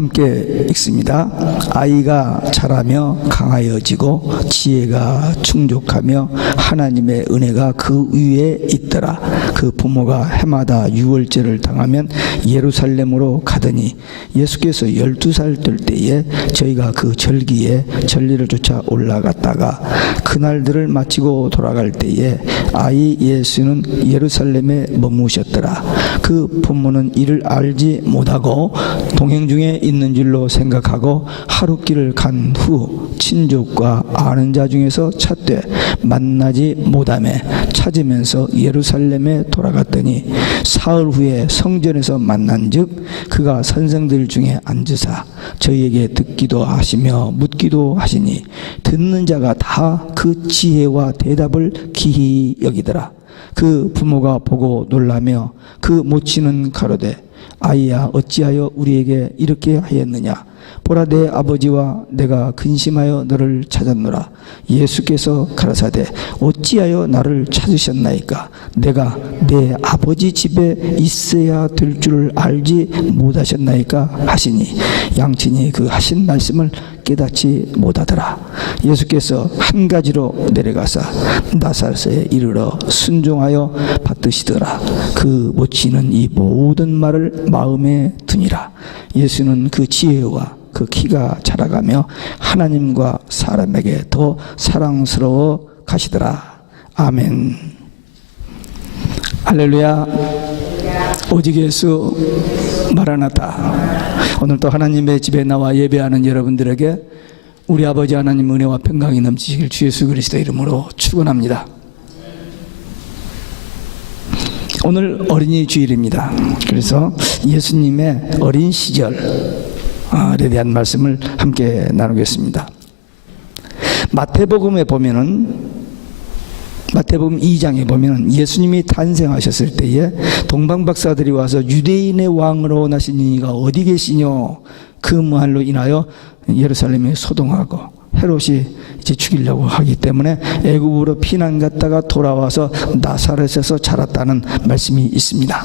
함께 읽습니다. 아이가 자라며 강하여지고 지혜가 충족하며 하나님의 은혜가 그 위에 있더라. 그 부모가 해마다 유월절을 당하면 예루살렘으로 가더니 예수께서 12살 될 때에 저희가 그 절기에 전리를 쫓아 올라갔다가 그날들을 마치고 돌아갈 때에 아이 예수는 예루살렘에 머무셨더라. 그 부모는 이를 알지 못하고 동행 중에 있는 줄로 생각하고 하룻길을 간 후 친족과 아는 자 중에서 찾되 만나지 못하매 찾으면서 예루살렘에 돌아갔더니 사흘 후에 성전에서 만난즉 그가 선생들 중에 앉으사 저희에게 듣기도 하시며 묻기도 하시니 듣는 자가 다 그 지혜와 대답을 기히 여기더라. 그 부모가 보고 놀라며 그 모친은 가로되 아이야 어찌하여 우리에게 이렇게 하였느냐. 보라 내 아버지와 내가 근심하여 너를 찾았노라. 예수께서 가라사대 어찌하여 나를 찾으셨나이까. 내가 내 아버지 집에 있어야 될 줄을 알지 못하셨나이까 하시니 양친이 그 하신 말씀을 깨닫지 못하더라. 예수께서 한 가지로 내려가사 나사렛에 이르러 순종하여 받드시더라. 그 모친은 이 모든 말을 마음에 두니라. 예수는 그 지혜와 그 키가 자라가며 하나님과 사람에게 더 사랑스러워 가시더라. 아멘. 할렐루야. 오직 예수 마라나타. 오늘도 하나님의 집에 나와 예배하는 여러분들에게 우리 아버지 하나님 은혜와 평강이 넘치시길 주 예수 그리스도 이름으로 축원합니다. 오늘 어린이 주일입니다. 그래서 예수님의 어린 시절에 대한 말씀을 함께 나누겠습니다. 마태복음에 보면은 마태복음 2장에 보면 예수님이 탄생하셨을 때에 동방박사들이 와서 유대인의 왕으로 나신 이가 어디 계시뇨? 그 말로 인하여 예루살렘에 소동하고 헤롯이 이제 죽이려고 하기 때문에 애굽으로 피난 갔다가 돌아와서 나사렛에서 자랐다는 말씀이 있습니다.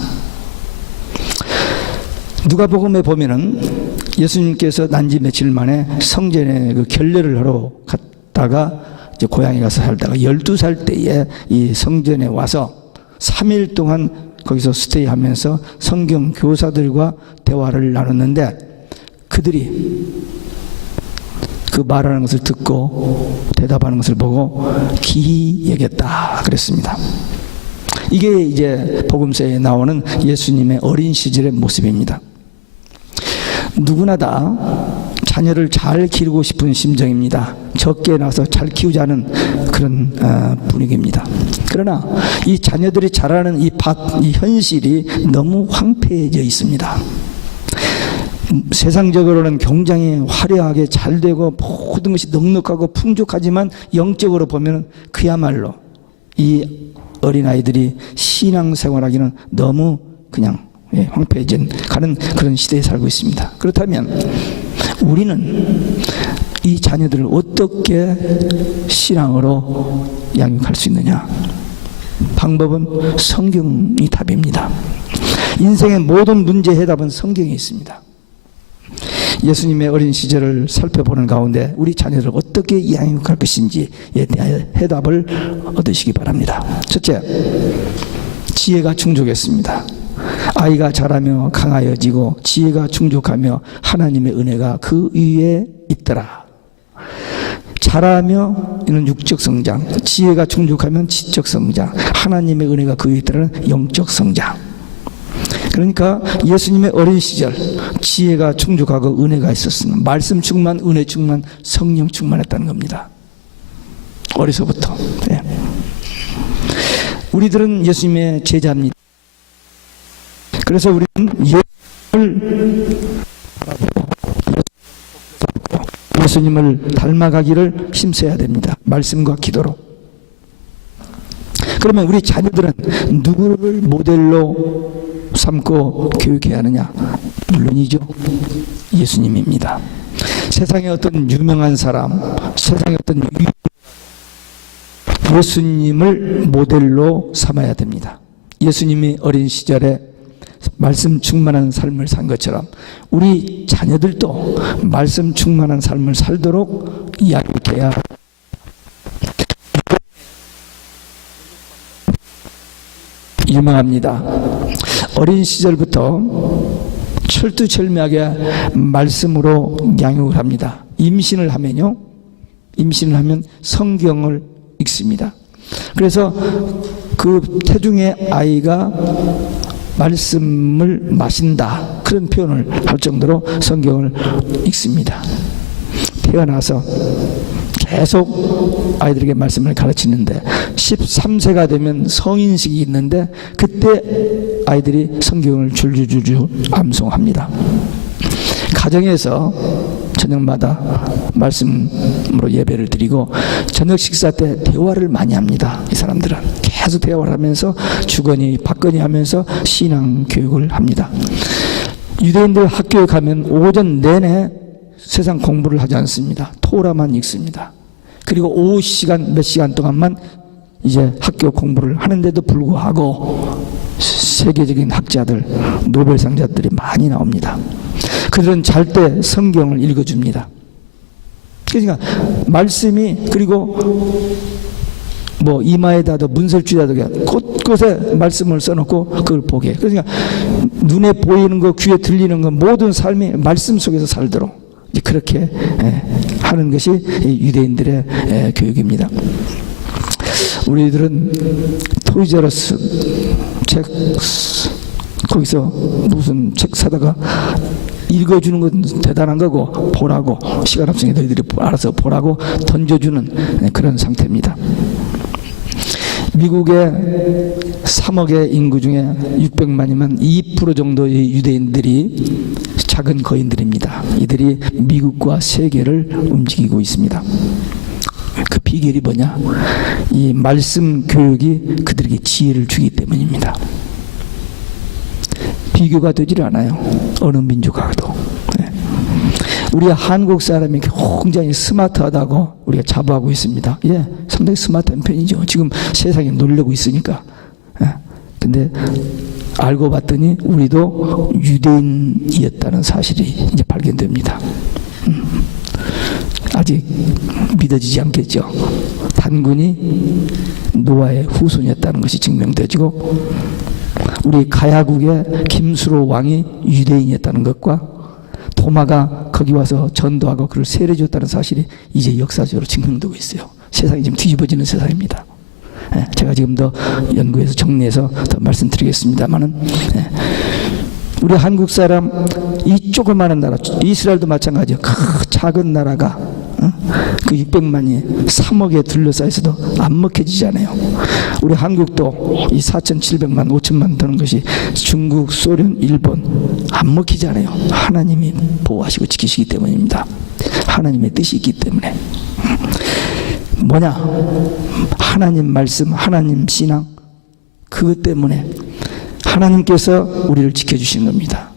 누가복음에 보면은 예수님께서 난지 며칠 만에 성전에 그 결례를 하러 갔다가 이제 고향에 가서 살다가 12살 때에 이 성전에 와서 3일 동안 거기서 스테이하면서 성경 교사들과 대화를 나눴는데 그들이 그 말하는 것을 듣고 대답하는 것을 보고 기이 여겼다 그랬습니다. 이게 이제 복음서에 나오는 예수님의 어린 시절의 모습입니다. 누구나 다 자녀를 잘 기르고 싶은 심정입니다. 적게 나서 잘 키우자는 그런 분위기입니다. 그러나 이 자녀들이 자라는 이 현실이 너무 황폐해져 있습니다. 세상적으로는 굉장히 화려하게 잘 되고 모든 것이 넉넉하고 풍족하지만 영적으로 보면 그야말로 이 어린아이들이 신앙생활하기는 너무 그냥 황폐해진 가는 그런 시대에 살고 있습니다. 그렇다면 우리는 이 자녀들을 어떻게 신앙으로 양육할 수 있느냐? 방법은 성경이 답입니다. 인생의 모든 문제의 해답은 성경에 있습니다. 예수님의 어린 시절을 살펴보는 가운데 우리 자녀들을 어떻게 양육할 것인지에 대하여 해답을 얻으시기 바랍니다. 첫째, 지혜가 충족했습니다. 아이가 자라며 강하여지고 지혜가 충족하며 하나님의 은혜가 그 위에 있더라. 자라며 이는 육적 성장, 지혜가 충족하면 지적 성장, 하나님의 은혜가 그 위에 있더라는 영적 성장. 그러니까 예수님의 어린 시절 지혜가 충족하고 은혜가 있었으면 말씀 충만, 은혜 충만, 성령 충만했다는 겁니다. 어려서부터. 네. 우리들은 예수님의 제자입니다. 그래서 우리는 예수님을 닮아가기를 힘써야 됩니다. 말씀과 기도로. 그러면 우리 자녀들은 누구를 모델로 삼고 교육해야 하느냐? 물론이죠. 예수님입니다. 세상에 어떤 유명한 사람, 세상에 어떤 예수님을 모델로 삼아야 됩니다. 예수님이 어린 시절에 말씀 충만한 삶을 산 것처럼 우리 자녀들도 말씀 충만한 삶을 살도록 양육해야 유명합니다. 어린 시절부터 철두철미하게 말씀으로 양육을 합니다. 임신을 하면 성경을 읽습니다. 그래서 그 태중의 아이가 말씀을 마신다, 그런 표현을 할 정도로 성경을 읽습니다. 태어나서 계속 아이들에게 말씀을 가르치는데 13세가 되면 성인식이 있는데 그때 아이들이 성경을 줄줄줄 암송합니다. 가정에서 저녁마다 말씀으로 예배를 드리고 저녁 식사 때 대화를 많이 합니다. 이 사람들은 계속 대화를 하면서 주거니 받거니 하면서 신앙 교육을 합니다. 유대인들 학교에 가면 오전 내내 세상 공부를 하지 않습니다. 토라만 읽습니다. 그리고 오후 몇 시간 동안만 이제 학교 공부를 하는데도 불구하고 세계적인 학자들, 노벨상자들이 많이 나옵니다. 그들은 잘 때 성경을 읽어줍니다. 그러니까 말씀이, 그리고 뭐 이마에다도 문설주에다도 곳곳에 말씀을 써놓고 그걸 보게. 그러니까 눈에 보이는 거, 귀에 들리는 거 모든 삶이 말씀 속에서 살도록 그렇게 하는 것이 유대인들의 교육입니다. 우리들은 토이저러스 책, 거기서 무슨 책 사다가 읽어주는 건 대단한 거고, 보라고, 시간 없으니까 너희들이 알아서 보라고 던져주는 그런 상태입니다. 미국의 3억의 인구 중에 600만이면 2% 정도의 유대인들이 작은 거인들입니다. 이들이 미국과 세계를 움직이고 있습니다. 그 비결이 뭐냐? 이 말씀 교육이 그들에게 지혜를 주기 때문입니다. 비교가 되질 않아요. 어느 민족하고도. 우리 한국 사람이 굉장히 스마트하다고 우리가 자부하고 있습니다. 예, 상당히 스마트한 편이죠. 지금 세상에 놀려고 있으니까. 근데 알고 봤더니 우리도 유대인이었다는 사실이 이제 발견됩니다. 아직 믿어지지 않겠죠. 단군이 노아의 후손이었다는 것이 증명되지고, 우리 가야국의 김수로 왕이 유대인이었다는 것과 도마가 거기 와서 전도하고 그를 세례줬다는 사실이 이제 역사적으로 증명되고 있어요. 세상이 지금 뒤집어지는 세상입니다. 제가 지금 더 연구해서 정리해서 더 말씀드리겠습니다.만은 우리 한국 사람, 이 조그마한 나라, 이스라엘도 마찬가지예요. 그 작은 나라가 그 600만이 3억에 둘러싸여 있어도 안 먹혀지잖아요. 우리 한국도 이 4,700만, 5천만 되는 것이 중국, 소련, 일본 안 먹히잖아요. 하나님이 보호하시고 지키시기 때문입니다. 하나님의 뜻이 있기 때문에. 뭐냐? 하나님 말씀, 하나님 신앙, 그것 때문에 하나님께서 우리를 지켜주시는 겁니다.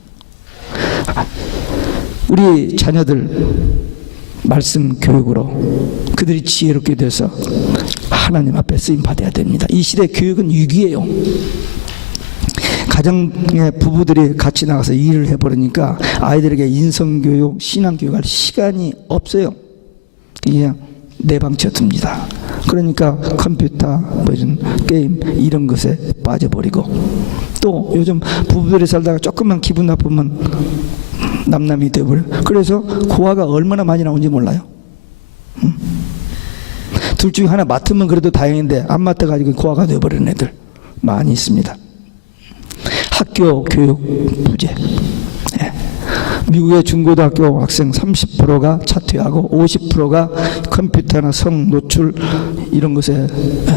우리 자녀들 말씀 교육으로 그들이 지혜롭게 돼서 하나님 앞에 쓰임 받아야 됩니다. 이 시대 교육은 위기예요. 가정의 부부들이 같이 나가서 일을 해버리니까 아이들에게 인성교육, 신앙교육할 시간이 없어요. 그냥 내방쳐 둡니다. 그러니까 컴퓨터, 뭐 이런 게임 이런 것에 빠져버리고, 또 요즘 부부들이 살다가 조금만 기분 나쁘면 남남이 되어버려. 그래서 고아가 얼마나 많이 나오는지 몰라요. 둘 중에 하나 맡으면 그래도 다행인데 안 맡아가지고 고아가 되어버리는 애들 많이 있습니다. 학교 교육 부재. 미국의 중고등학교 학생 30%가 자퇴하고 50%가 컴퓨터나 성 노출 이런 것에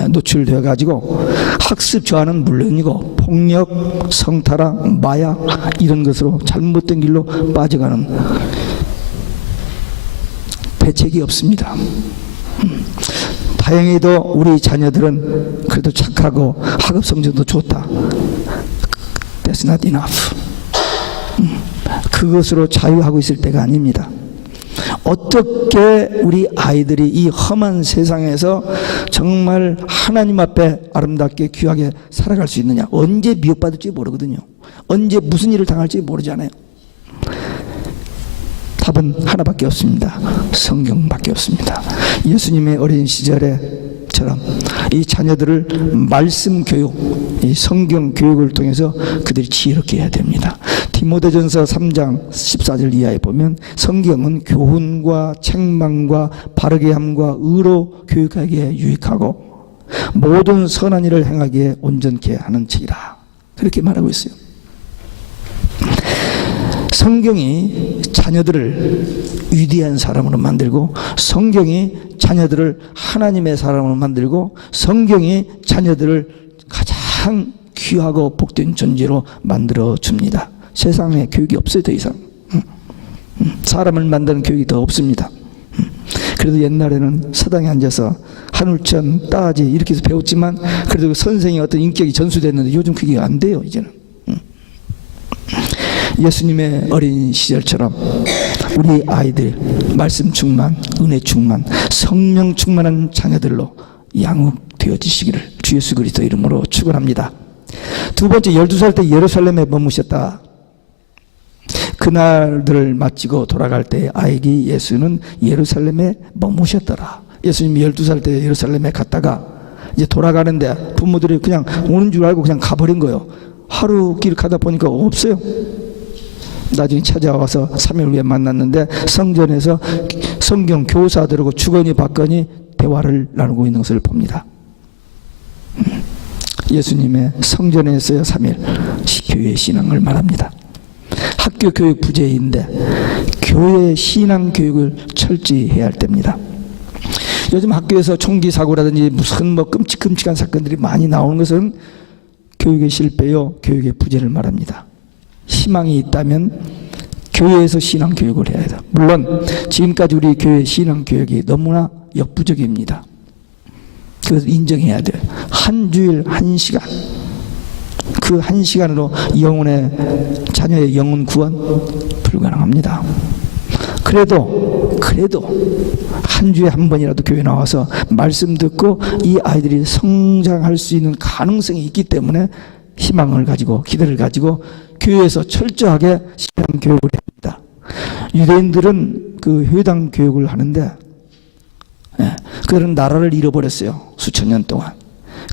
노출되어 가지고 학습 저하는 물론이고 폭력, 성타락, 마약 이런 것으로 잘못된 길로 빠져가는, 대책이 없습니다. 다행히도 우리 자녀들은 그래도 착하고 학업 성적도 좋다. That's not enough. 그것으로 자유하고 있을 때가 아닙니다. 어떻게 우리 아이들이 이 험한 세상에서 정말 하나님 앞에 아름답게 귀하게 살아갈 수 있느냐, 언제 미혹받을지 모르거든요. 언제 무슨 일을 당할지 모르잖아요. 답은 하나밖에 없습니다. 성경밖에 없습니다. 예수님의 어린 시절에처럼 이 자녀들을 말씀 교육, 이 성경 교육을 통해서 그들이 지혜롭게 해야 됩니다. 디모데전서 3장 14절 이하에 보면 성경은 교훈과 책망과 바르게 함과 의로 교육하기에 유익하고 모든 선한 일을 행하기에 온전케 하는 책이라. 그렇게 말하고 있어요. 성경이 자녀들을 위대한 사람으로 만들고, 성경이 자녀들을 하나님의 사람으로 만들고, 성경이 자녀들을 가장 귀하고 복된 존재로 만들어 줍니다. 세상에 교육이 없어요. 더 이상 사람을 만드는 교육이 더 없습니다. 그래도 옛날에는 서당에 앉아서 한울천 따지 이렇게 해서 배웠지만, 그래도 선생의 어떤 인격이 전수됐는데 요즘 그게 안 돼요. 이제는 예수님의 어린 시절처럼 우리 아이들 말씀 충만, 은혜 충만, 성령 충만한 자녀들로 양육되어지시기를 주 예수 그리스도 이름으로 축원합니다. 두 번째, 12살 때 예루살렘에 머무셨다. 그날들을 마치고 돌아갈 때 아기 예수는 예루살렘에 머무셨더라. 예수님이 12살 때 예루살렘에 갔다가 이제 돌아가는데 부모들이 그냥 오는 줄 알고 그냥 가버린 거예요. 하루 길 가다 보니까 없어요. 나중에 찾아와서 3일 후에 만났는데 성전에서 성경 교사들하고 주거니 받거니 대화를 나누고 있는 것을 봅니다. 예수님의 성전에서의 3일 교회 신앙을 말합니다. 학교 교육 부재인데 교회 신앙 교육을 철저히 해야 할 때입니다. 요즘 학교에서 총기 사고라든지 무슨 끔찍한 사건들이 많이 나오는 것은 교육의 실패요, 교육의 부재를 말합니다. 희망이 있다면 교회에서 신앙 교육을 해야 해요. 물론 지금까지 우리 교회 신앙 교육이 너무나 역부족입니다. 그것을 인정해야 돼요. 한 주일 1시간, 그 1시간으로 자녀의 영혼 구원 불가능합니다. 그래도 한 주에 한 번이라도 교회 나와서 말씀 듣고 이 아이들이 성장할 수 있는 가능성이 있기 때문에 희망을 가지고 기대를 가지고 교회에서 철저하게 신앙 교육을 합니다. 유대인들은 그 회당 교육을 하는데 그들은 나라를 잃어버렸어요. 수천 년 동안.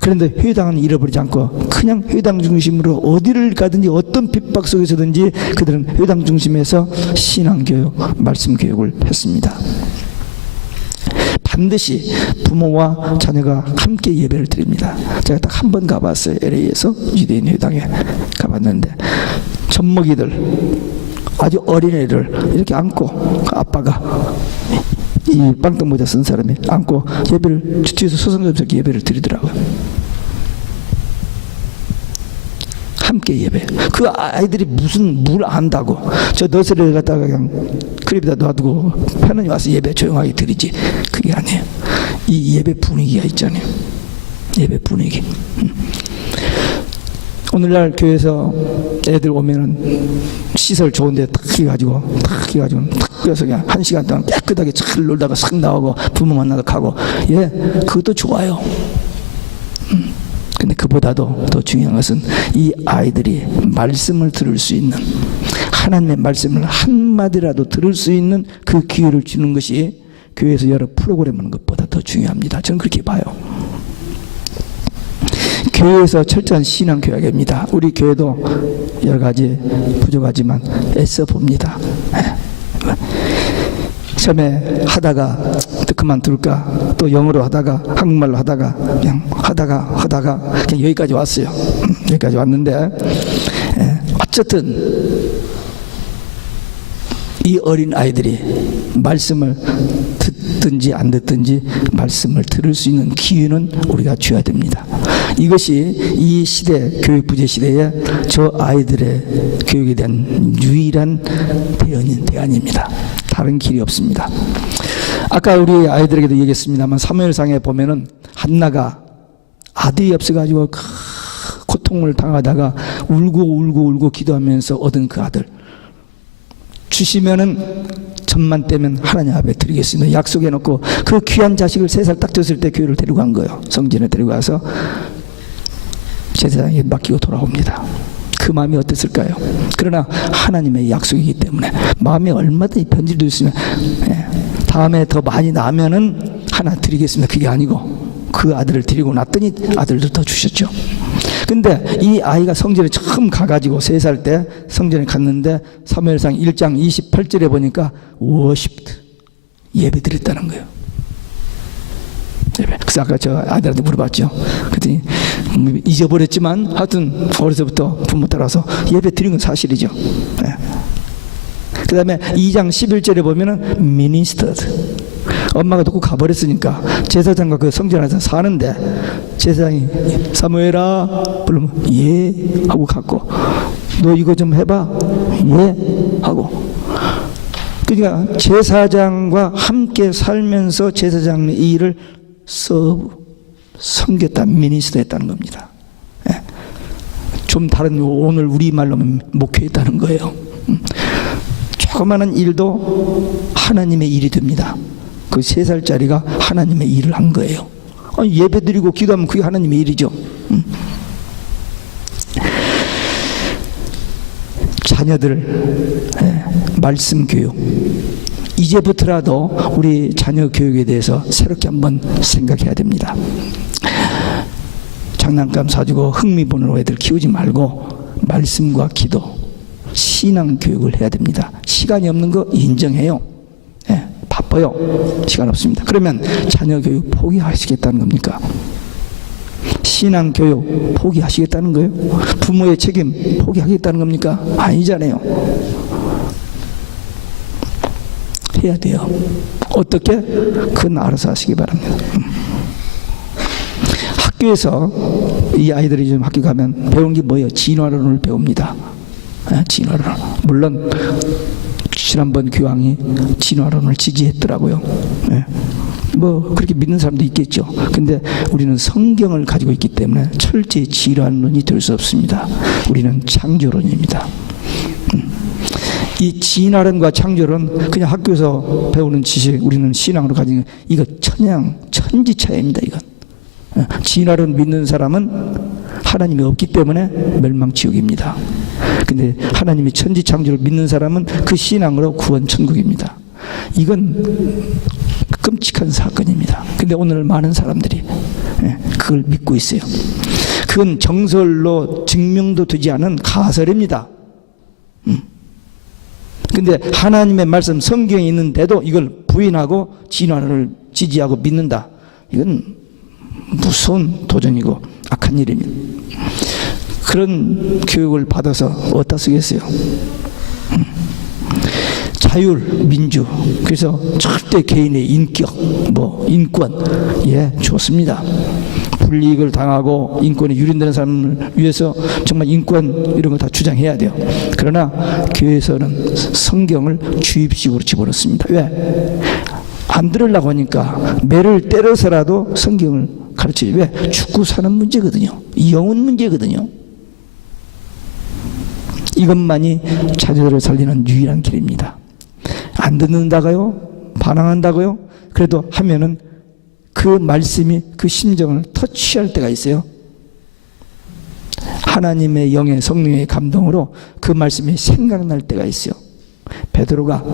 그런데 회당은 잃어버리지 않고 그냥 회당 중심으로 어디를 가든지 어떤 핍박 속에서든지 그들은 회당 중심에서 신앙 교육, 말씀 교육을 했습니다. 반드시 부모와 자녀가 함께 예배를 드립니다. 제가 딱 한 번 가봤어요. LA에서 유대인 회당에 가봤는데 젖먹이들, 아주 어린애를 이렇게 안고 아빠가 이 빵떡 모자 쓴 사람이 안고 예배를 뒤에서 소성스럽게 예배를 드리더라고요. 함께 예배. 그 아이들이 무슨 뭘 안다고 저 너스레를 갖다가 그냥 그립에다 놔두고 편안히 와서 예배 조용하게 드리지, 그게 아니에요. 이 예배 분위기가 있잖아요. 예배 분위기. 오늘날 교회에서 애들 오면은 시설 좋은데 탁 해가지고 그래서 그냥 1시간 동안 깨끗하게 잘 놀다가 싹 나오고 부모 만나서 가고, 그것도 좋아요. 근데 그보다도 더 중요한 것은 이 아이들이 말씀을 들을 수 있는, 하나님의 말씀을 한마디라도 들을 수 있는 그 기회를 주는 것이 교회에서 여러 프로그램 하는 것보다 더 중요합니다. 저는 그렇게 봐요. 교회에서 철저한 신앙 교육입니다. 우리 교회도 여러 가지 부족하지만 애써 봅니다. 처음에 하다가 또 그만둘까, 또 영어로 하다가 한국말로 하다가 그냥 하다가 그냥 여기까지 왔어요. 여기까지 왔는데 어쨌든 이 어린 아이들이 말씀을 듣든지 안 듣든지 말씀을 들을 수 있는 기회는 우리가 줘야 됩니다. 이것이 이 시대, 교육 부재 시대에 저 아이들의 교육에 대한 유일한 대안입니다. 다른 길이 없습니다. 아까 우리 아이들에게도 얘기했습니다만 사무엘상에 보면은 한나가 아들이 없어가지고 고통을 당하다가 울고 기도하면서 얻은 그 아들, 주시면은 천만 떼면 하나님 앞에 드리겠습니다 약속해 놓고 그 귀한 자식을 3살 딱 됐을 때 교회를 데리고 간 거예요. 성전에 데리고 가서 제사장에 맡기고 돌아옵니다. 그 그 마음이 어땠을까요? 그러나 하나님의 약속이기 때문에 마음에 얼마든지 변질도 있으면 다음에 더 많이 나면은 하나 드리겠습니다. 그게 아니고 그 아들을 드리고 났더니 아들도 더 주셨죠. 근데 이 아이가 성전에 처음 가가지고 3살 때 성전에 갔는데 사무엘상 1장 28절에 보니까 워십드, 예배 드렸다는 거예요. 예배. 그래서 아까 저 아들한테 물어봤죠. 그랬더니 잊어버렸지만 하여튼 어려서부터 부모 따라서 예배 드린 건 사실이죠. 네. 그 다음에 2장 11절에 보면은 ministered, 엄마가 놓고 가버렸으니까 제사장과 그 성전 안에서 사는데 제사장이 사무엘아 부르면 예 하고 갔고, 너 이거 좀 해봐 예 하고. 그러니까 제사장과 함께 살면서 제사장 일을 섬겼다, 미니스터 했다는 겁니다. 예. 좀 다른 오늘 우리말로 목회했다는 거예요. 조그마한 일도 하나님의 일이 됩니다. 그 3살짜리가 하나님의 일을 한 거예요. 예배 드리고 기도하면 그게 하나님의 일이죠. 자녀들 말씀 교육, 이제부터라도 우리 자녀 교육에 대해서 새롭게 한번 생각해야 됩니다. 장난감 사주고 흥미본으로 애들 키우지 말고 말씀과 기도, 신앙 교육을 해야 됩니다. 시간이 없는 거 인정해요. 바빠요. 시간 없습니다. 그러면 자녀 교육 포기하시겠다는 겁니까? 신앙 교육 포기하시겠다는 거예요? 부모의 책임 포기하겠다는 겁니까? 아니잖아요. 해야 돼요. 어떻게? 그건 알아서 하시기 바랍니다. 학교에서 이 아이들이 좀 학교 가면 배운 게 뭐예요? 진화론을 배웁니다. 진화론. 물론 지난번 교황이 진화론을 지지했더라고요. 뭐 그렇게 믿는 사람도 있겠죠. 근데 우리는 성경을 가지고 있기 때문에 철저히 진화론이 될 수 없습니다. 우리는 창조론입니다. 이 진화론과 창조론, 그냥 학교에서 배우는 지식, 우리는 신앙으로 가진 이거 천지 차이입니다. 이건 진화론 믿는 사람은 하나님이 없기 때문에 멸망지옥입니다. 근데 하나님이 천지 창조를 믿는 사람은 그 신앙으로 구원 천국입니다. 이건 끔찍한 사건입니다. 근데 오늘 많은 사람들이 그걸 믿고 있어요. 그건 정설로 증명도 되지 않은 가설입니다. 근데 하나님의 말씀 성경에 있는데도 이걸 부인하고 진화론을 지지하고 믿는다. 이건 무서운 도전이고 악한 일입니다. 그런 교육을 받아서 어디다 쓰겠어요? 자율, 민주, 그래서 절대 개인의 인격, 인권, 좋습니다. 불이익을 당하고 인권에 유린되는 사람을 위해서 정말 인권 이런 거 다 주장해야 돼요. 그러나 교회에서는 성경을 주입식으로 집어넣습니다. 왜? 안 들으려고 하니까 매를 때려서라도 성경을 가르치지. 왜? 죽고 사는 문제거든요. 영혼 문제거든요. 이것만이 자녀들을 살리는 유일한 길입니다. 안 듣는다고요? 반항한다고요? 그래도 하면은 그 말씀이 그 심정을 터치할 때가 있어요. 하나님의 영의 성령의 감동으로 그 말씀이 생각날 때가 있어요. 베드로가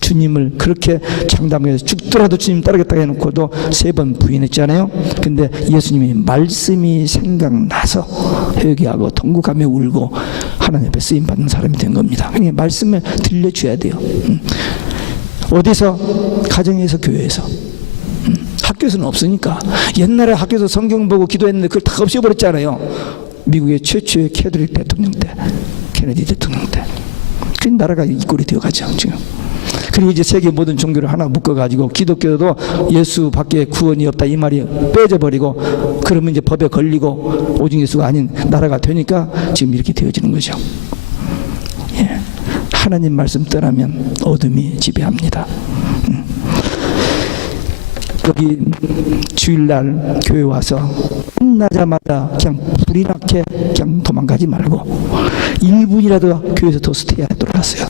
주님을 그렇게 장담해서 죽더라도 주님 따르겠다 해놓고도 3번 부인했잖아요. 근데 예수님이 말씀이 생각나서 회개하고 통곡하며 울고 하나님 앞에 쓰임받는 사람이 된 겁니다. 그러니까 말씀을 들려줘야 돼요. 어디서? 가정에서, 교회에서. 학교에서는 없으니까. 옛날에 학교에서 성경 보고 기도했는데 그걸 다 없애버렸잖아요. 미국의 최초의 캐톨릭 대통령 때, 케네디 대통령 때. 그 나라가 이 꼴이 되어가죠 지금. 그리고 이제 세계 모든 종교를 하나 묶어가지고 기독교도 예수 밖에 구원이 없다 이 말이 빼져버리고, 그러면 이제 법에 걸리고 오직 예수가 아닌 나라가 되니까 지금 이렇게 되어지는 거죠. 하나님 말씀 떠나면 어둠이 지배합니다. 여기 주일날 교회 와서 끝나자마자 그냥 불이 나게 그냥 도망가지 말고 1분이라도 교회에서 더 스테이하도록 하세요.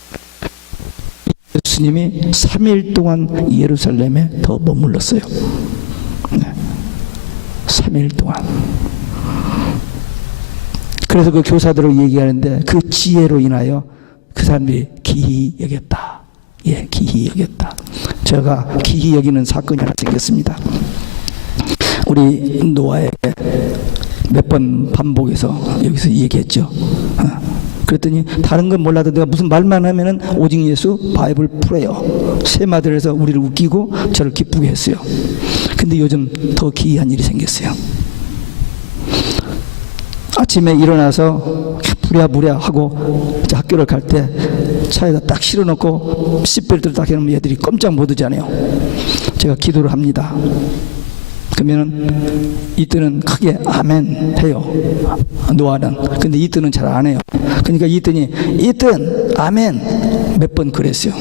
예수님이 3일 동안 예루살렘에 더 머물렀어요. 3일 동안. 그래서 그 교사들을 얘기하는데 그 지혜로 인하여 그 사람들이 기히 여겼다. 예, 기히 여겼다. 제가 기히 여기는 사건이 하나 생겼습니다. 우리 노아에게 몇 번 반복해서 여기서 얘기했죠. 그랬더니 다른 건 몰라도 내가 무슨 말만 하면은 오직 예수 바이블 풀어요. 세 마디를 해서 우리를 웃기고 저를 기쁘게 했어요. 근데 요즘 더 기이한 일이 생겼어요. 아침에 일어나서 부랴부랴 하고 학교를 갈 때 차에다 딱 실어놓고 시트벨트를 딱 해놓으면 얘들이 꼼짝 못 하잖아요. 제가 기도를 합니다. 그러면은 이때는 크게 아멘 해요. 노아는. 근데 이때는 잘 안 해요. 그러니까 이때는 아멘 몇 번 그랬어요.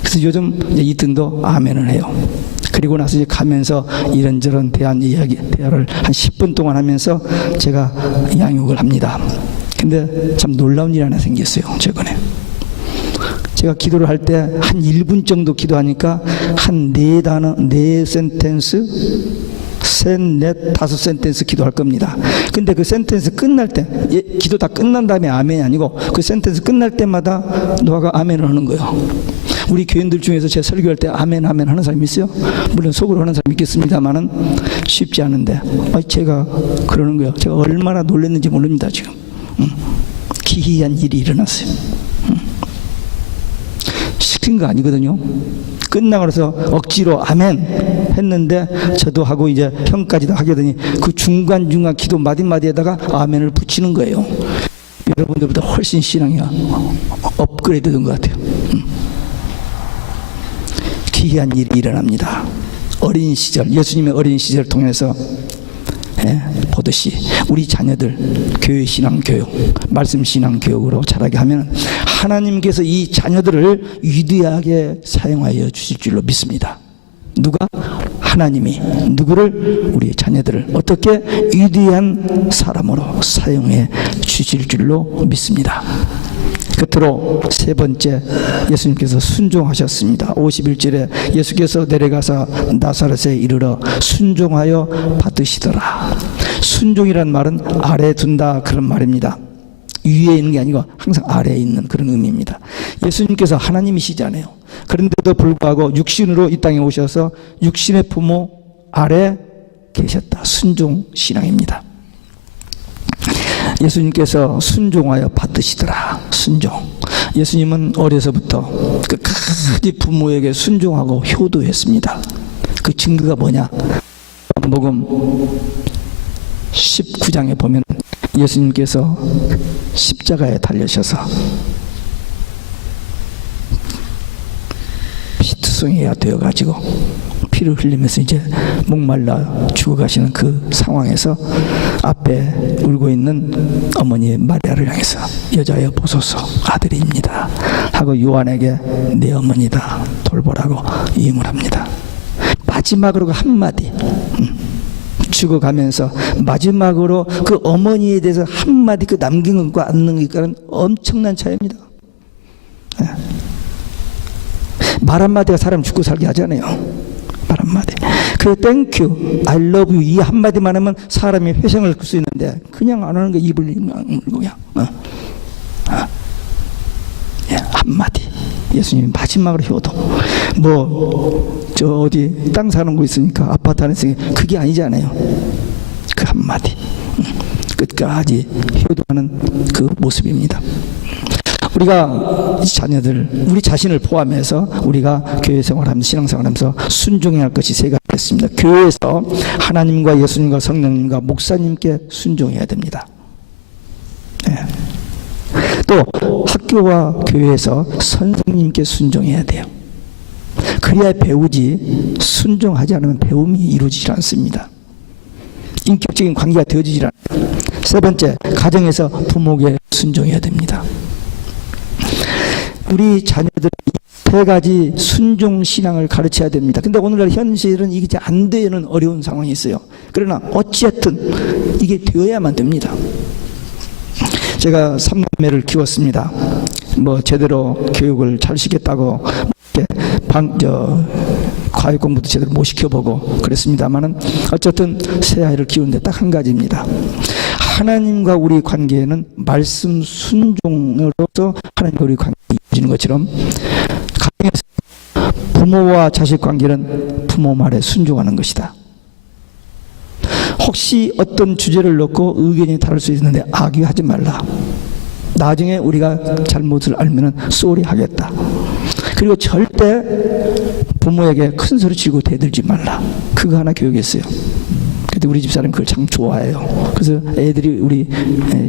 그래서 요즘 이때도 아멘을 해요. 그리고 나서 이제 가면서 이런저런 대화를 한 10분 동안 하면서 제가 양육을 합니다. 근데 참 놀라운 일이 하나 생겼어요. 최근에 제가 기도를 할 때 한 1분 정도 기도하니까 한 4단어 4센텐스 셋, 넷, 5센텐스 기도할 겁니다. 근데 그 센텐스 끝날 때, 기도 다 끝난 다음에 아멘이 아니고 그 센텐스 끝날 때마다 노아가 아멘을 하는 거예요. 우리 교인들 중에서 제 설교할 때 아멘 하는 사람이 있어요? 물론 속으로 하는 사람이 있겠습니다만은 쉽지 않은데 제가 그러는 거예요. 제가 얼마나 놀랐는지 모릅니다. 지금 기이한 일이 일어났어요. 시킨 거 아니거든요. 끝나고 나서 억지로 아멘 했는데 저도 하고 이제 형까지도 하게 되니 그 중간중간 기도 마디마디에다가 아멘을 붙이는 거예요. 여러분들보다 훨씬 신앙이 업그레이드 된 것 같아요. 기이한 일이 일어납니다. 어린 시절, 예수님의 어린 시절을 통해서 보듯이 우리 자녀들 교회 신앙 교육, 말씀 신앙 교육으로 자라게 하면 하나님께서 이 자녀들을 위대하게 사용하여 주실 줄로 믿습니다. 누가? 하나님이 누구를? 우리 자녀들을 어떻게 위대한 사람으로 사용해 주실 줄로 믿습니다. 끝으로 세 번째, 예수님께서 순종하셨습니다. 51절에 예수께서 내려가서 나사렛에 이르러 순종하여 받으시더라. 순종이란 말은 아래 둔다 그런 말입니다. 위에 있는 게 아니고 항상 아래에 있는 그런 의미입니다. 예수님께서 하나님이시잖아요. 그런데도 불구하고 육신으로 이 땅에 오셔서 육신의 부모 아래 계셨다. 순종 신앙입니다. 예수님께서 순종하여 받으시더라. 순종. 예수님은 어려서부터 끝까지 부모에게 순종하고 효도했습니다. 그 증거가 뭐냐? 요한복음 19장에 보면 예수님께서 십자가에 달리셔서 피투성이가 되어가지고 피를 흘리면서 이제 목말라 죽어가시는 그 상황에서 앞에 울고 있는 어머니 마리아를 향해서 여자여 보소서 아들입니다 하고 요한에게 내 어머니다 돌보라고 이임을 합니다. 마지막으로 그 한마디 죽어가면서 마지막으로 그 어머니에 대해서 한마디 그 남긴 것과 안 남긴 것과는 엄청난 차이입니다. 말 한마디가 사람 죽고 살게 하잖아요. 말 한마디. 그 땡큐, I love you 이 한마디만 하면 사람이 회생을 끌 수 있는데 그냥 안 하는 게 입을 물고 그냥 한마디. 예수님이 마지막으로 효도. 저 어디 땅 사는 거 있으니까 아파트 안에 있으니까 그게 아니잖아요. 그 한마디. 끝까지 효도하는 그 모습입니다. 우리가 자녀들, 우리 자신을 포함해서 우리가 교회 생활하면서 신앙생활하면서 순종해야 할 것이 세 가지 있습니다. 교회에서 하나님과 예수님과 성령님과 목사님께 순종해야 됩니다. 또 학교와 교회에서 선생님께 순종해야 돼요. 그래야 배우지 순종하지 않으면 배움이 이루어지지 않습니다. 인격적인 관계가 되어지지 않아요. 세 번째, 가정에서 부모에게 순종해야 됩니다. 우리 자녀들이 세 가지 순종 신앙을 가르쳐야 됩니다. 근데 오늘날 현실은 이게 안 되는 어려운 상황이 있어요. 그러나 어찌했든 이게 되어야만 됩니다. 제가 3남매를 키웠습니다. 제대로 교육을 잘 시켰다고 과외 공부도 제대로 못 시켜보고 그랬습니다만은 어쨌든 새 아이를 키우는데 딱 한 가지입니다. 하나님과 우리 관계는 말씀 순종으로서 하나님과 우리 관계가 이어지는 것처럼 가정에서 부모와 자식 관계는 부모 말에 순종하는 것이다. 혹시 어떤 주제를 놓고 의견이 다를 수 있는데 악의하지 말라. 나중에 우리가 잘못을 알면 쏘리 하겠다. 그리고 절대 부모에게 큰 소리 치고 대들지 말라. 그거 하나 교육했어요. 근데 우리 집사람이 그걸 참 좋아해요. 그래서 애들이 우리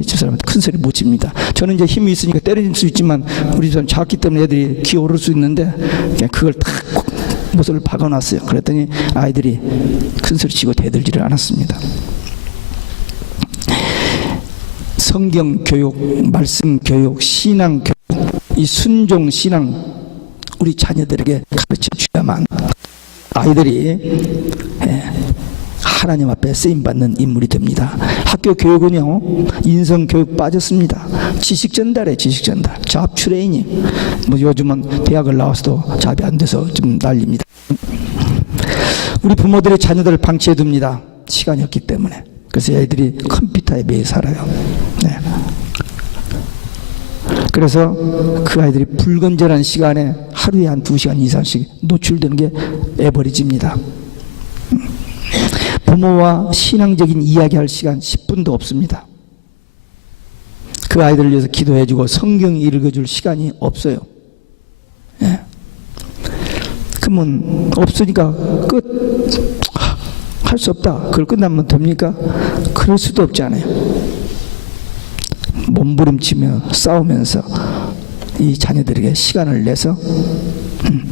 집사람한테 큰 소리 못 칩니다. 저는 이제 힘이 있으니까 때릴 수 있지만 우리 집사람 작기 때문에 애들이 기어오를 수 있는데 그냥 그걸 딱 못을 박아놨어요. 그랬더니 아이들이 큰 소리 치고 대들지를 않았습니다. 성경 교육, 말씀 교육, 신앙 교육, 이 순종 신앙 우리 자녀들에게 가르쳐 주야만 아이들이 하나님 앞에 쓰임받는 인물이 됩니다. 학교 교육은요, 인성 교육 빠졌습니다. 지식 전달에 지식 전달, 잡 트레이닝. 뭐 요즘은 대학을 나와서도 잡이 안 돼서 좀 난립니다. 우리 부모들이 자녀들을 방치해 둡니다. 시간이 없기 때문에. 그래서 애들이 컴퓨터에 매여 살아요. 네. 그래서 그 아이들이 불건전한 시간에 하루에 한 2시간 이상씩 노출되는 게 에버리지입니다. 부모와 신앙적인 이야기할 시간 10분도 없습니다. 그 아이들을 위해서 기도해주고 성경 읽어줄 시간이 없어요. 예. 그러면 없으니까 끝. 할 수 없다. 그걸 끝나면 됩니까? 그럴 수도 없잖아요. 몸부림치며 싸우면서 이 자녀들에게 시간을 내서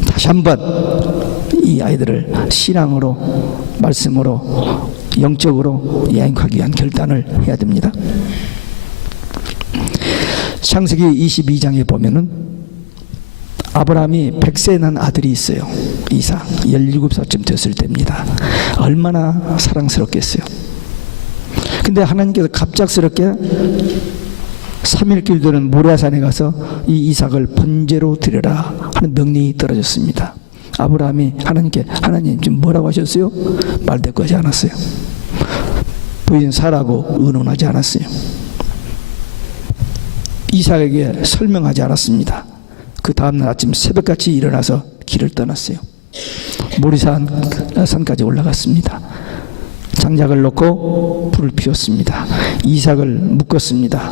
다시 한번 이 아이들을 신앙으로, 말씀으로, 영적으로 양육하기 위한 결단을 해야 됩니다. 창세기 22장에 보면은 아브라함이 100세 난 아들이 있어요. 이삭. 17살쯤 됐을 때입니다. 얼마나 사랑스럽겠어요. 근데 하나님께서 갑작스럽게 3일길 되는 모리아산에 가서 이 이삭을 번제로 드려라 하는 명령이 떨어졌습니다. 아브라함이 하나님께 하나님 지금 뭐라고 하셨어요? 말대꾸하지 않았어요. 부인 사라고 의논하지 않았어요. 이삭에게 설명하지 않았습니다. 그 다음날 아침 새벽같이 일어나서 길을 떠났어요. 모리아산까지 올라갔습니다. 장작을 놓고 불을 피웠습니다. 이삭을 묶었습니다.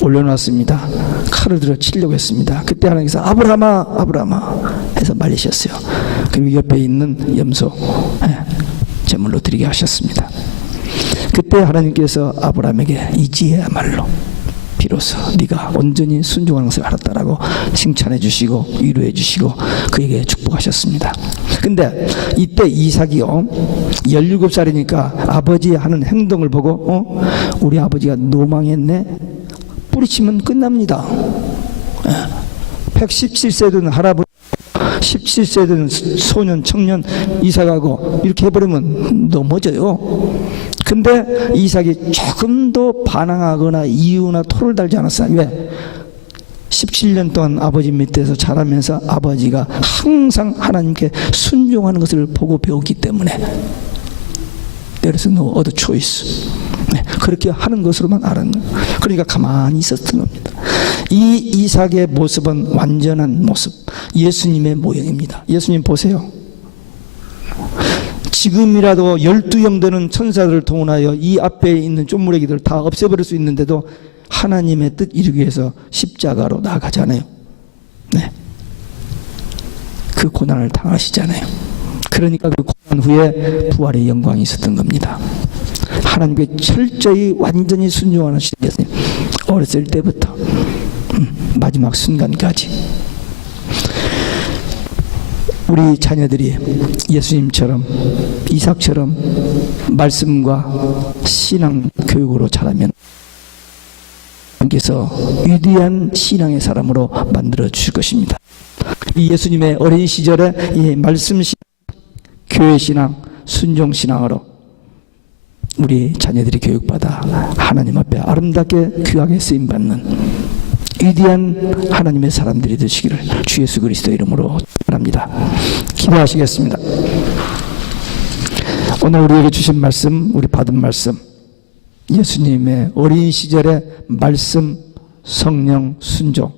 올려놨습니다. 칼을 들어 치려고 했습니다. 그때 하나님께서 아브라함아 아브라함아 해서 말리셨어요. 그리고 옆에 있는 염소 제물로 드리게 하셨습니다. 그때 하나님께서 아브라함에게 이제야말로 비로소 네가 온전히 순종하는 것을 알았다라고 칭찬해 주시고 위로해 주시고 그에게 축복하셨습니다. 근데 이때 이삭이요 17살이니까 아버지 하는 행동을 보고 우리 아버지가 노망했네, 뿌리치면 끝납니다. 117세 된 할아버지 17세 된 소년 청년 이삭하고 이렇게 해버리면 넘어져요. 근데 이삭이 조금도 반항하거나 이유나 토를 달지 않았어요. 왜? 17년 동안 아버지 밑에서 자라면서 아버지가 항상 하나님께 순종하는 것을 보고 배웠기 때문에 There is no other choice. 그렇게 하는 것으로만 알았는 거예요. 그러니까 가만히 있었던 겁니다. 이 이삭의 모습은 완전한 모습, 예수님의 모형입니다. 예수님 보세요. 지금이라도 12형 되는 천사들을 동원하여 이 앞에 있는 쪼무레기들을 다 없애버릴 수 있는데도 하나님의 뜻 이루기 위해서 십자가로 나아가잖아요. 네. 그 고난을 당하시잖아요. 그러니까 그 고난 후에 부활의 영광이 있었던 겁니다. 하나님께 철저히 완전히 순종하는 예수님, 어렸을 때부터 마지막 순간까지 우리 자녀들이 예수님처럼 이삭처럼 말씀과 신앙 교육으로 자라면 하나님께서 위대한 신앙의 사람으로 만들어 주실 것입니다. 이 예수님의 어린 시절에 이 말씀 신앙, 교회 신앙, 순종 신앙으로 우리 자녀들이 교육받아 하나님 앞에 아름답게 귀하게 쓰임받는 위대한 하나님의 사람들이 되시기를 주 예수 그리스도 이름으로 바랍니다. 기도하시겠습니다. 오늘 우리에게 주신 말씀, 우리 받은 말씀 예수님의 어린 시절의 말씀, 성령, 순종,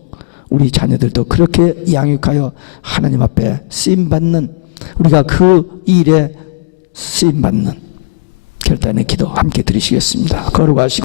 우리 자녀들도 그렇게 양육하여 하나님 앞에 쓰임받는, 우리가 그 일에 쓰임받는 결단의 기도 함께 드리시겠습니다. 거룩하시고